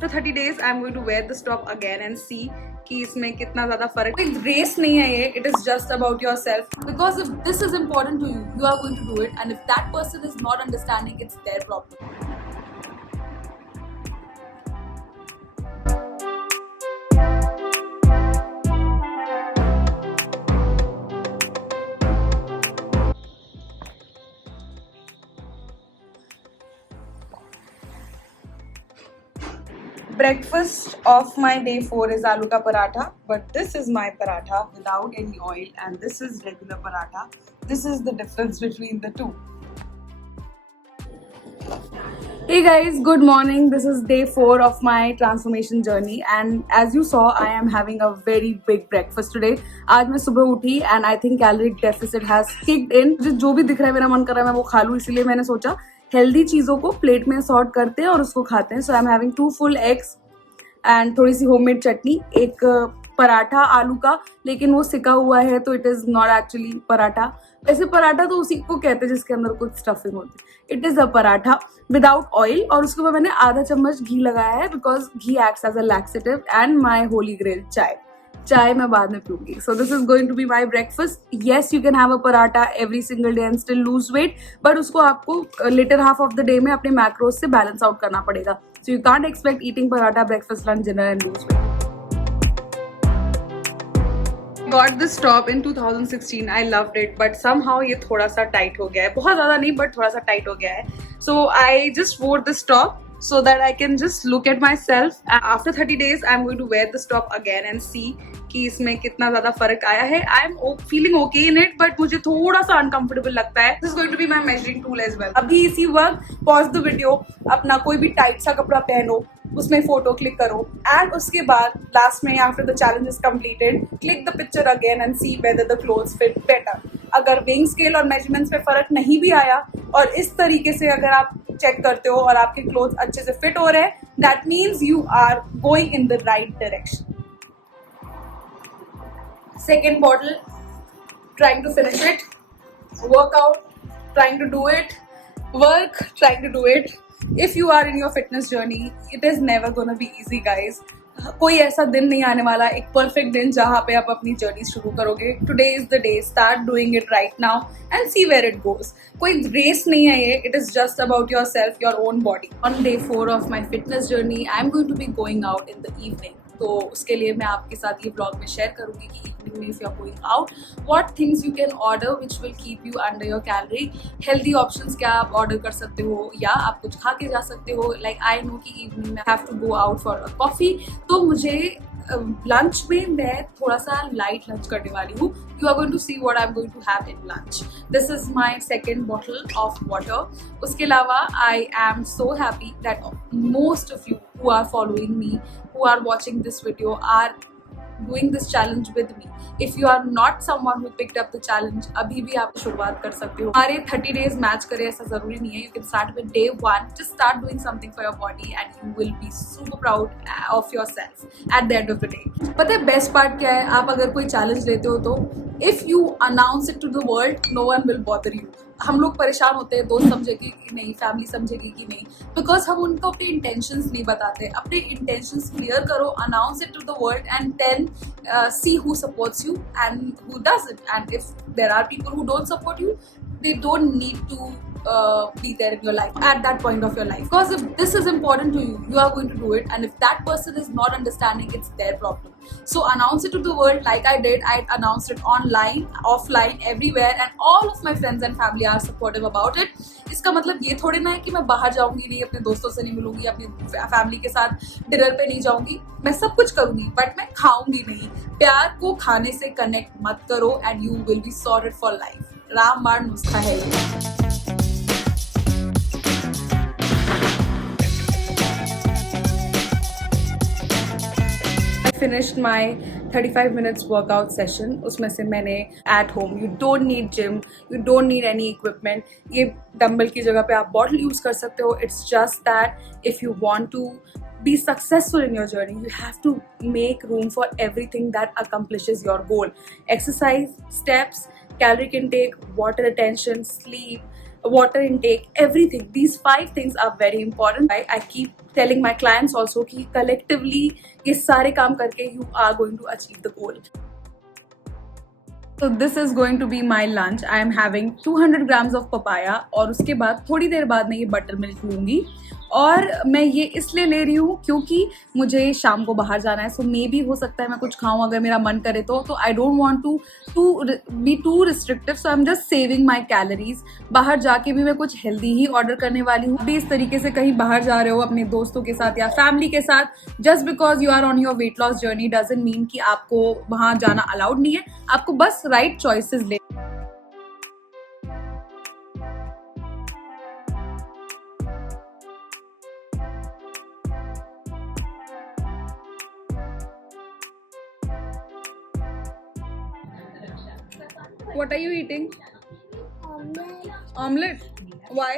After 30 days, I'm going to wear this top again and see कि इसमें कितना ज़्यादा फर्क। कोई रेस नहीं है ये, it is just about yourself. Because if this is important to you, you are going to do it, and if that person is not understanding, it's their problem. Breakfast of my day 4 is aloo ka paratha, but this is my paratha without any oil, and this is regular paratha. This is the difference between the two. Hey guys, good morning. This is day 4 of my transformation journey, and as you saw, I am having a very big breakfast today. आज मैं सुबह उठी and I think caloric deficit has kicked in. जो भी दिख रहा है मेरा मन कर रहा है मैं वो खा लूँ, इसीलिए मैंने सोचा हेल्दी चीज़ों को प्लेट में सॉर्ट करते हैं और उसको खाते हैं. So I am having 2 full eggs and थोड़ी सी होममेड चटनी, एक पराठा आलू का, लेकिन वो सिका हुआ है तो it is not actually paratha. वैसे पराठा तो उसी को कहते हैं जिसके अंदर कुछ स्टफिंग होती है. It is a paratha without oil, और उसके ऊपर मैंने आधा चम्मच घी लगाया है because ghee acts as a laxative. And my holy grail chai मैं बाद में पीऊंगी. So this is going to be my breakfast. Yes, you can have a paratha every single day and still lose weight, but उसको आपको later half of the day में अपने macros से balance out करना पड़ेगा. So you can't expect eating paratha breakfast lunch dinner and lose weight. Got this top in 2016. I loved it, but somehow ये थोड़ा सा टाइट हो गया है. बहुत ज़्यादा नहीं, but थोड़ा सा टाइट हो गया है. So I just wore this top so that I can just look at myself. After 30 days, I'm going to wear this top again and see कि इसमें कितना ज़्यादा फर्क आया है. I'm feeling okay in it, but मुझे थोड़ा सा uncomfortable लगता है. This is going to be my measuring tool as well. अभी इसी वक्त pause the video, अपना कोई भी टाइट सा कपड़ा पहनो, उसमें फोटो क्लिक करो, एंड उसके बाद लास्ट में after the challenge is completed click the picture again and see whether the clothes fit better. अगर वेइंग स्केल और मेजरमेंट्स में फर्क नहीं भी आया और इस तरीके से अगर आप चेक करते हो और आपके क्लोथ्स अच्छे से फिट हो रहे हैं, that means you are going in the right direction. Second bottle, trying to finish it. Workout, trying to do it. Work, trying to do it. If you are in your fitness journey, it is never gonna be easy, guys. कोई ऐसा दिन नहीं आने वाला, एक perfect दिन जहाँ पे आप अपनी जर्नी शुरू करोगे. Today is the day. Start doing it right now and see where it goes. कोई रेस नहीं है ये, it is just about yourself, your own body. On day 4 of my fitness journey I am going to be going out in the evening. तो उसके लिए मैं आपके साथ ये ब्लॉग में शेयर करूंगी कि इवनिंग में if you are going out what things you can order which will keep you under your calorie. Healthy options क्या आप ऑर्डर कर सकते हो या आप कुछ खा के जा सकते हो. लाइक आई नो कि इवनिंग में have to go out for a coffee, तो मुझे लंच में मैं थोड़ा सा लाइट लंच करने वाली हूँ. You are going to see what I am going to have in lunch. This is my second bottle of water. उसके अलावा I am so happy that most of you who are following me, who are watching this video, are doing this challenge with me. If you are not someone who picked up the challenge, अभी भी आप शुरुआत कर सकते हो. हमारे 30 days match करें ऐसा जरूरी नहीं है. You can start with day 1. Just start doing something for your body and you will be super proud of yourself at the end of the day. पता है बेस्ट पार्ट क्या है? आप अगर कोई चैलेंज लेते हो तो if you announce it to the world, no one will bother you. हम लोग परेशान होते हैं, दोस्त समझेगी कि नहीं, फैमिली समझेगी कि नहीं, बिकॉज हम उनको अपने इंटेंशंस नहीं बताते. अपने इंटेंशंस क्लियर करो, announce it to the world and then see who supports you and who doesn't. And if there are people who don't support you, they don't need to be there in your life at that point of your life, because if this is important to you, you are going to do it, and if that person is not understanding, it's their problem. So announce it to the world like I did. I announced it online, offline, everywhere, and all of my friends and family are supportive about it. इसका मतलब ये थोड़ी ना है कि मैं बाहर जाऊंगी नहीं, अपने दोस्तों से नहीं मिलूंगी, अपनी फैमिली के साथ डिनर पे नहीं जाऊंगी. मैं सब कुछ करूंगी बट मैं खाऊंगी नहीं. प्यार को खाने से कनेक्ट मत करो and you will be sorted for life. रामबाण नुस्खा है ये. Finished my 35 minutes workout session. उसमें से मैंने at home, you don't need gym, you don't need any equipment. ये डंबल की जगह पे आप बॉटल यूज कर सकते हो. It's just that if you want to be successful in your journey, you have to make room for everything that accomplishes your goal. Exercise, steps, calorie intake, water retention, sleep, water intake, everything. These 5 things are very important. I keep telling my clients also कि collectively ये सारे काम करके you are going to achieve the goal. So this is going to be my lunch. I am having 200 grams of papaya और उसके बाद थोड़ी देर बाद मैं ये बटर मिल्क लूँगी और मैं ये इसलिए ले रही हूँ क्योंकि मुझे शाम को बाहर जाना है. सो मे बी हो सकता है मैं कुछ खाऊं अगर मेरा मन करे तो I don't want to be too restrictive. So I am just saving my calories. बाहर जाके भी मैं कुछ हेल्दी ही ऑर्डर करने वाली हूँ. भी इस तरीके से कहीं बाहर जा रहे हो अपने दोस्तों के साथ या फैमिली के साथ, just because you are on your weight loss journey doesn't mean कि आपको वहाँ जाना अलाउड नहीं है. आपको बस राइट चॉइसेस ले. What are you eating? Omelette. Why?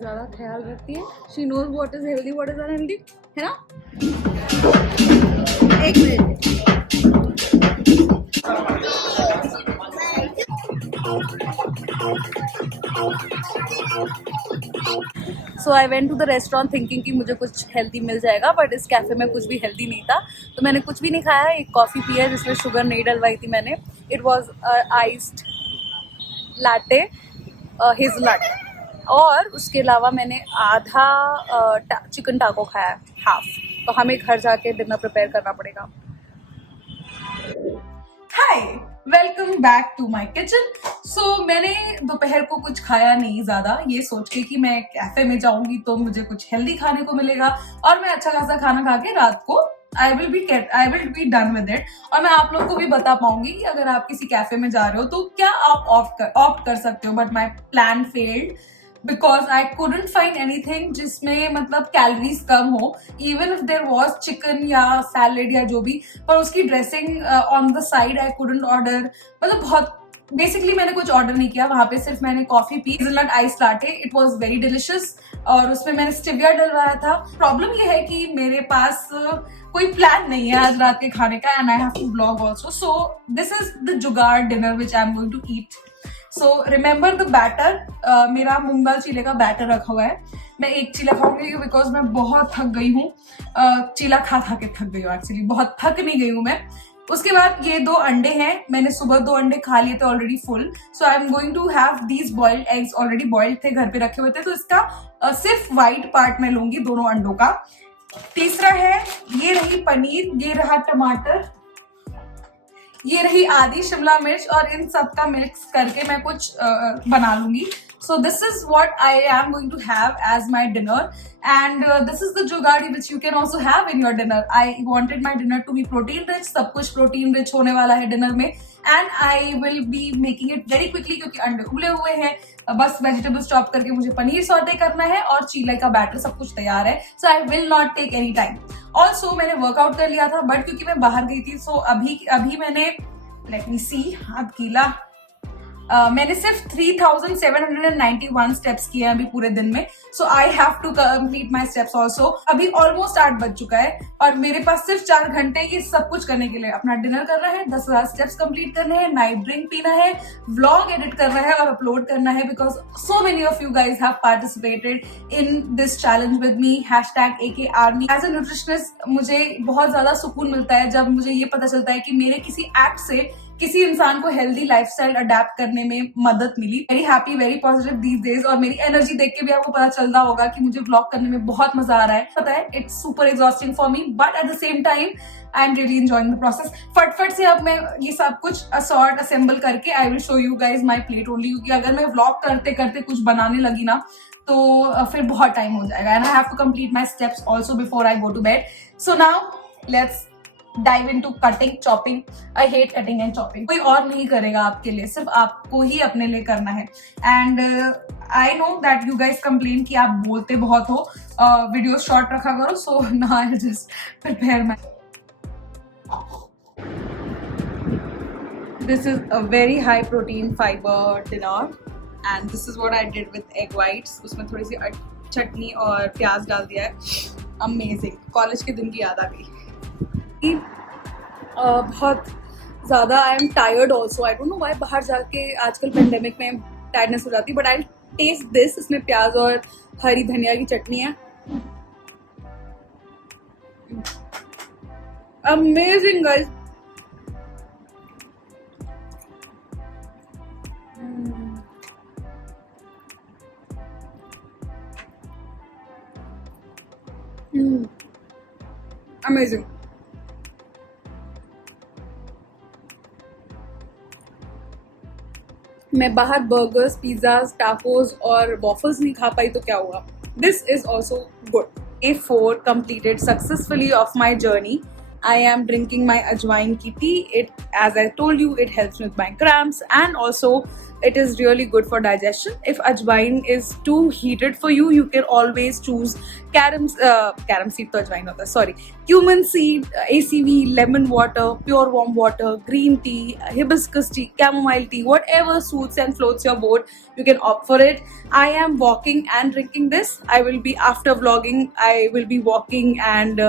ज़्यादा ख्याल रखती है. She knows what is healthy, what is unhealthy. है ना? एक minute. So I went to the restaurant thinking कि मुझे कुछ हेल्दी मिल जाएगा, बट इस कैफ़े में कुछ भी हेल्दी नहीं था. तो मैंने कुछ भी नहीं खाया. एक कॉफ़ी पिया जिसमें शुगर नहीं डलवाई थी मैंने. It was iced latte hazelnut. और उसके अलावा मैंने आधा चिकन टाको खाया है, हाफ. तो हमें घर जाके डिनर प्रिपेयर करना पड़ेगा. Hi, welcome back to my kitchen. So मैंने दोपहर को कुछ खाया नहीं ज़्यादा, ये सोच के कि मैं कैफ़े में जाऊंगी तो मुझे कुछ हेल्दी खाने को मिलेगा और मैं अच्छा खासा खाना खा के रात को I will be done with it. और मैं आप लोग को भी बता पाऊंगी कि अगर आप किसी कैफ़े में जा रहे हो तो क्या आप ऑप्ट कर सकते हो. But my plan failed because I couldn't find anything जिसमें मतलब कैलोरीज कम हो. Even if there was chicken या सैलेड या जो भी, पर उसकी dressing on the side I couldn't order. मतलब बहुत बेसिकली मैंने कुछ ऑर्डर नहीं किया. वहां पे सिर्फ मैंने coffee P, hazelnut ice latte. It was very delicious और उसमें मैंने स्टिविया डलवाया था. प्रॉब्लम ये है कि मेरे पास कोई प्लान नहीं है आज रात के खाने का and I have to vlog also. So this is the jugaad dinner which I am going to eat. So remember the batter. मेरा मूंग दाल चीले का बैटर रखा हुआ है. मैं एक चीला खाऊंगी बिकॉज मैं बहुत थक गई हूँ. चीला खा के थक गई हूँ. एक्चुअली बहुत थक नहीं गई हूँ मैं. उसके बाद ये 2 अंडे हैं. मैंने सुबह 2 अंडे खा लिए थे already full. So I am going to have these boiled eggs. Already boiled थे, घर पे रखे हुए थे. तो इसका सिर्फ व्हाइट पार्ट मैं लूंगी दोनों अंडों का. तीसरा है, ये रही पनीर, ये रहा टमाटर, ये रही आधी शिमला मिर्च और इन सब का मिक्स करके मैं कुछ बना लूंगी. So this is what I am going to have as my dinner and this is the जुगाड़ी which you can also have in your dinner. I wanted my dinner to be protein rich. सब कुछ protein rich होने वाला है dinner में and I will be making it very quickly क्योंकि अंडे उबले हुए हैं. बस वेजिटेबल्स चॉप करके मुझे पनीर सौटे करना है और चीले का बैटर सब कुछ तैयार है. So I will not take any time. Also मैंने वर्कआउट कर लिया था बट क्योंकि मैं बाहर गई थी सो अभी मैंने लेट मी सी, हाथ गीला. मैंने सिर्फ 3791 स्टेप्स किए हैं अभी पूरे दिन में. So I have to complete my steps also. अभी ऑलमोस्ट 8 बज चुका है और मेरे पास सिर्फ 4 घंटे ये सब कुछ करने के लिए. अपना डिनर करना है, 10,000 स्टेप्स कंप्लीट करने हैं, नाइट ड्रिंक पीना है, व्लॉग एडिट करना है और अपलोड करना है. Because so many of you guys have participated in this challenge with me. #AKARMY. As a nutritionist मुझे बहुत ज्यादा सुकून मिलता है जब मुझे ये पता चलता है कि मेरे किसी एक्ट से किसी इंसान को हेल्दी लाइफस्टाइल अडेप्ट करने में मदद मिली. Very happy, very positive these days. और मेरी एनर्जी देख के भी आपको पता चलता होगा कि मुझे व्लॉग करने में बहुत मजा आ रहा है. पता है it's super exhausting for me but at the same time I am really enjoying the process. फटफट से अब मैं ये सब कुछ असॉर्ट असेंबल करके I will show you guys my plate only. क्योंकि अगर मैं व्लॉग करते करते कुछ बनाने लगी ना तो फिर बहुत टाइम हो जाएगा and I have to complete my steps also before I go to bed. So now let's dive into cutting, chopping. I hate cutting and chopping. कोई और नहीं करेगा आपके लिए, सिर्फ आपको ही अपने लिए करना है. And I know that you guys complain कि आप बोलते बहुत हो, वीडियो शॉर्ट रखा करो. So now I'll just prepare my. This is a very high protein fiber dinner and this is what I did with egg whites. उसमें थोड़ी सी चटनी और प्याज डाल दिया है. Amazing. कॉलेज के दिन की याद आ गई. बहुत ज़्यादा I am tired also. I don't know why बाहर जाके आजकल पेंडेमिक में टायर्डनेस हो जाती है. But I taste this. इसमें प्याज और हरी धनिया की चटनी है. Amazing guys. अमेजिंग. मैं बाहर बर्गर्स, पिज्जाज, टाकोज और वॉफल्स नहीं खा पाई तो क्या हुआ. This is also good. A4 completed successfully of my journey. I am drinking my ajwain ki tea. It, as I told you, it helps with my cramps and also it is really good for digestion. If ajwain is too heated for you, you can always choose carom seed to ajwain hota hai, sorry, cumin seed, ACV, lemon water, pure warm water, green tea, hibiscus tea, chamomile tea, whatever suits and floats your boat, you can opt for it. I am walking and drinking this. I will be, after vlogging, I will be walking and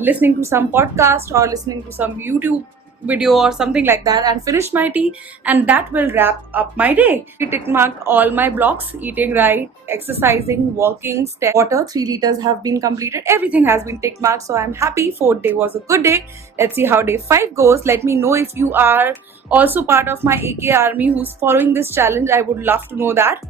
listening to some podcast or listening to some YouTube video or something like that and finish my tea, and that will wrap up my day. I tick marked all my blocks: eating right, exercising, walking, step, water. 3 liters have been completed. Everything has been tick marked, so I'm happy. 4th day was a good day. Let's see how day 5 goes. Let me know if you are also part of my AK army who's following this challenge. I would love to know that.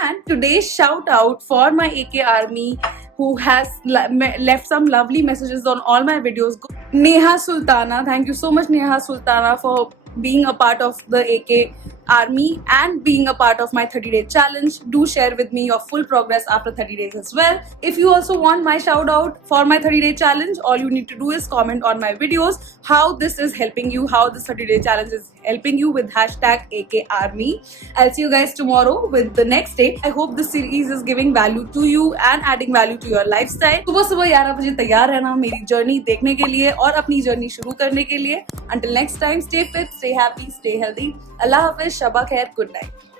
And today's shout out for my AK army who has left some lovely messages on all my videos. Neha Sultana, thank you so much Neha Sultana for being a part of the AK army and being a part of my 30-day challenge. Do share with me your full progress after 30 days as well. If you also want my shout out for my 30-day challenge, all you need to do is comment on my videos how this is helping you, how this 30-day challenge is helping you with hashtag AK army. I'll see you guys tomorrow with the next day. I hope this series is giving value to you and adding value to your lifestyle. सुबह सुबह 11 बजे तैयार रहना मेरी journey देखने के लिए और अपनी जर्नी शुरू करने के लिए. Until next time, stay fit, stay happy, stay healthy. Allah Hafiz, Shaba Khair, good night.